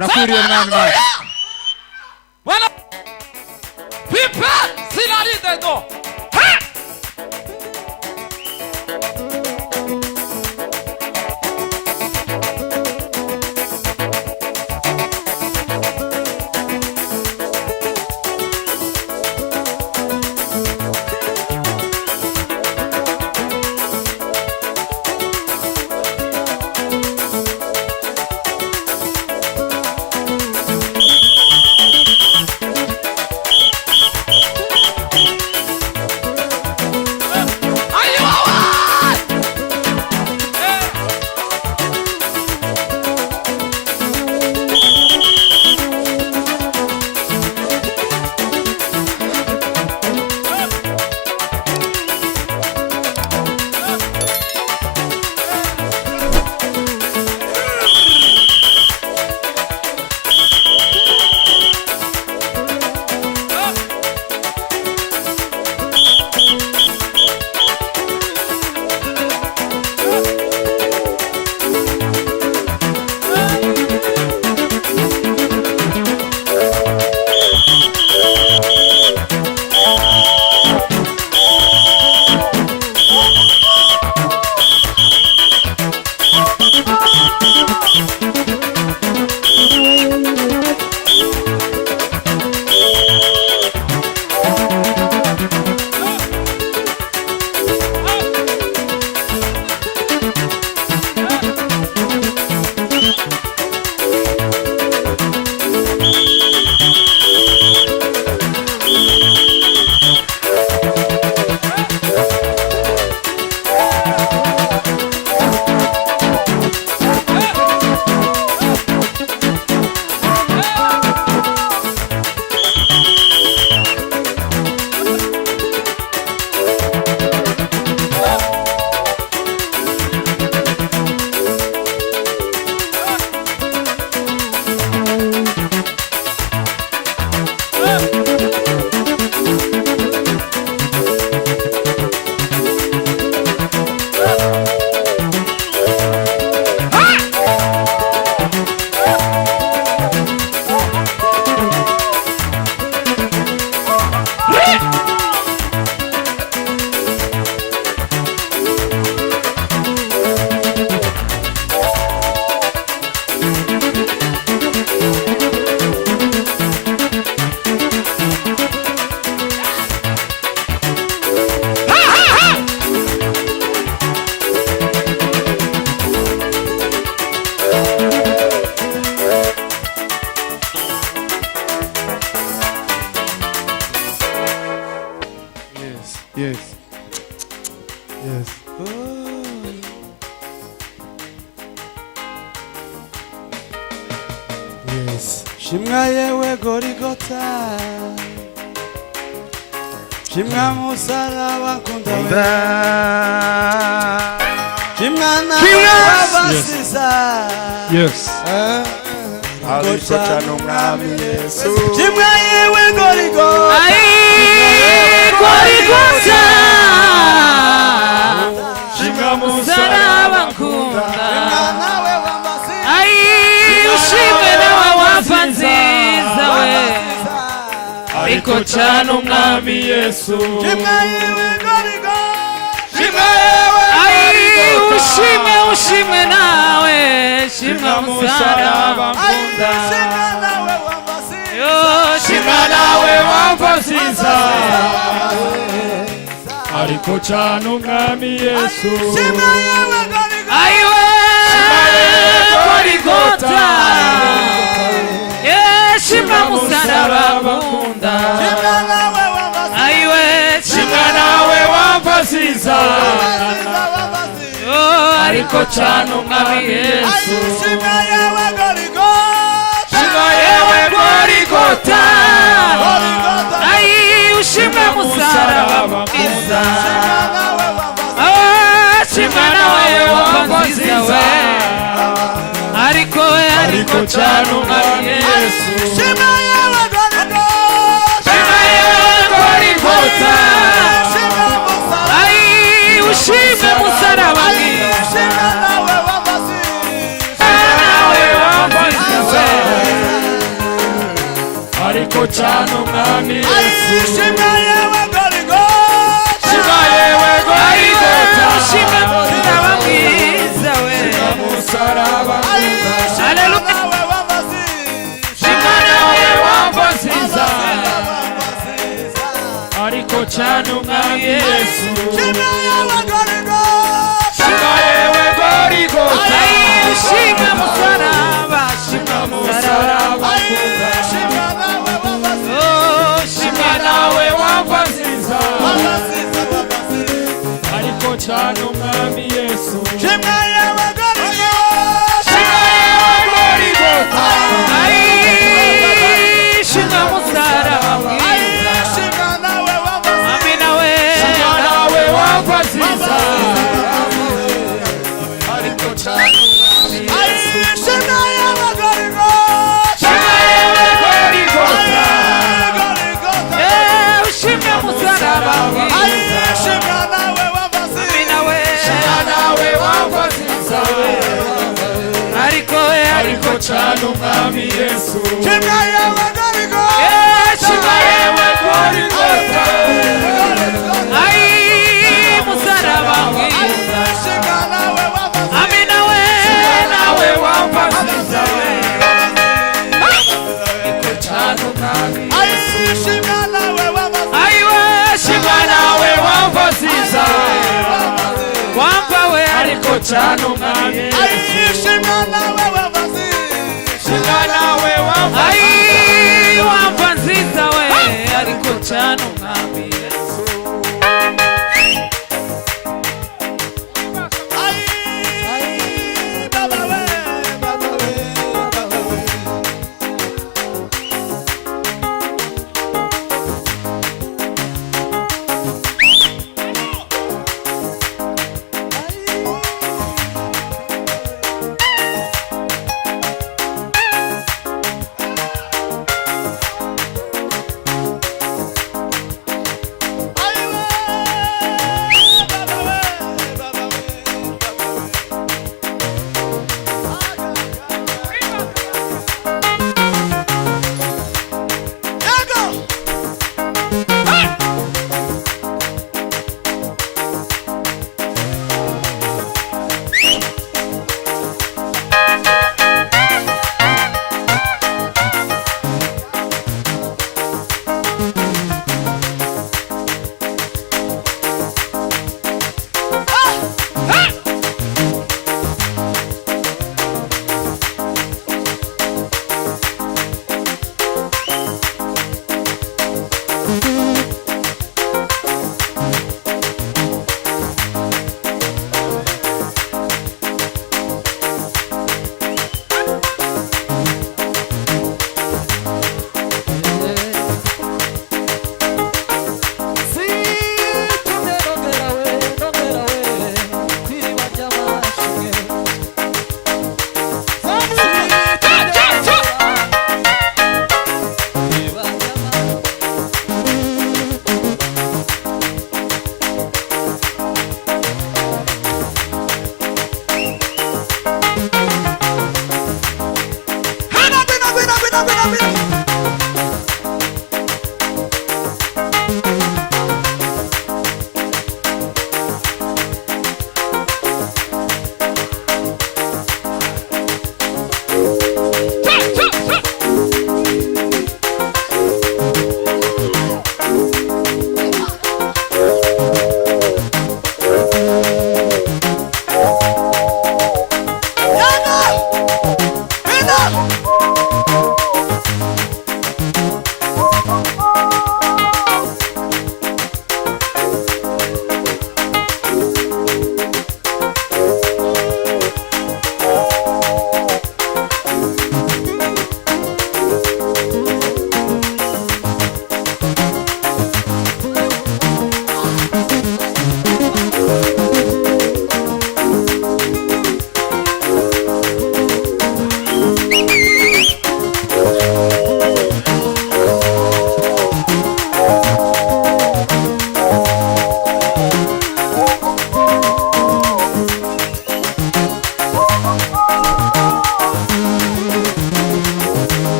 urakwiriye mwami wacu. Voilà. Pipa, silari dedo. Ha! Yes. Yes. Oh. Yes. Shimwa yewe Gorigota. Shimwa musaraba kunda. Shimwa na wabasiza. Yes. Ariko cyane umwami Yesu. Shimwa yewe Gorigota. Gorigota. Shimwa musaraba kunda. Ushimwe nawe wafanziza we. Ariko cyane umwami Yesu. Shimwa yewe Gorigota. Shimwa yewe Gorigota. Ushimwe nawe. Shimwa musaraba kunda. Shimwa nawe wafanziza. Ariko cyane umwami Yesu. Shimwa yewe Gorigota. Shimwa musaraba kunda. Shimwa nawe wafanziza. Ariko cyane umwami Yesu. Shimwa yewe Gorigota. Ushimwe musaraba bwiza. Shimwa nawe wafanziza we. Ariko cyane umwami Yesu. Shimwa yewe Gorigota. Ushimwe musaraba bwiza. Nawe wafanziza we. ariko cyane umwami Yesu shimwa yewe gorigo shima yewe gorigota shima musaraba bwiza we musaraba bwiza haleluya shima nawe wambaziza ariko cyane umwami Yesu shimwa yewe gorigo shima yewe gorigota shima musaraba shima musaraba shima nawe wambaziza ariko cyane umwami Yesu shimwa yewe gorigo shima yewe gorigota shima musaraba bwiza shimwa nawe amina we shima nawe wambaziza ariko cyane umwami Yesu shimwa yewe gorigo shima yewe gorigota shima musaraba bwiza shimwa nawe amina we shima nawe wambaziza ariko cyane umwami Yesu shimwa yewe gorigo shima yewe gorigota musaraba bwiza shimwa nawe amina we nawe wambaziza ariko cyane umwami shimwa nawe ayiwe shima nawe wambaziza wampa we ariko cyane umwami shimwa nawe shima nawe wambaziza ayi wampa nziza we ariko cyane umwami Yesu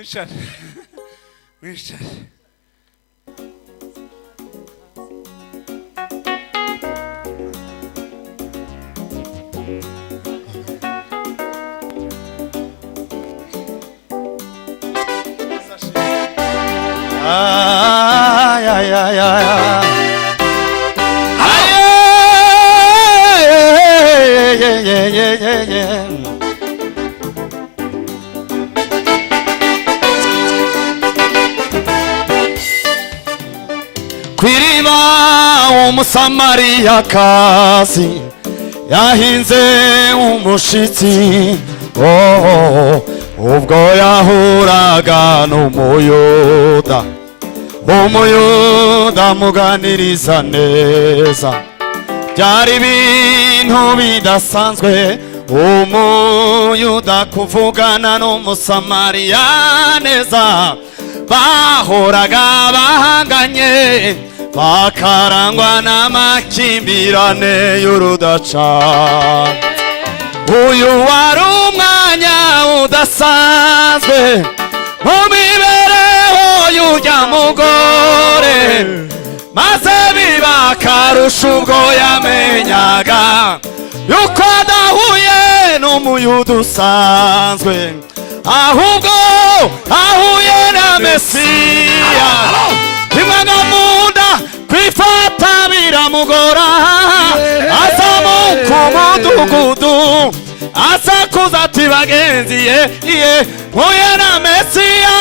Mwishane. Mwishane. Ay, ay, ay, ay, ay. Kwiriba umusamariyakazi yahinze umushitsi ubwo yahuraga n'umuyuda muganiriza neza byari ibintu bidasanzwe umuyuda kuvugana n'umusamariya neza bahoraga bahanganye bakarangwa n'amakimbirane y'urudaca uyu wari umwanya udasanzwe mu mibereho y'urya mugore maze biba akarusho ubwo yamenyaga yuko adahuye n'umuyuda usanzwe ahubwo ahuye na Mesiya imwana munda kwifata biramugora azamuka umudugudu asakuza ati bagenzi ye mpuye na Mesiya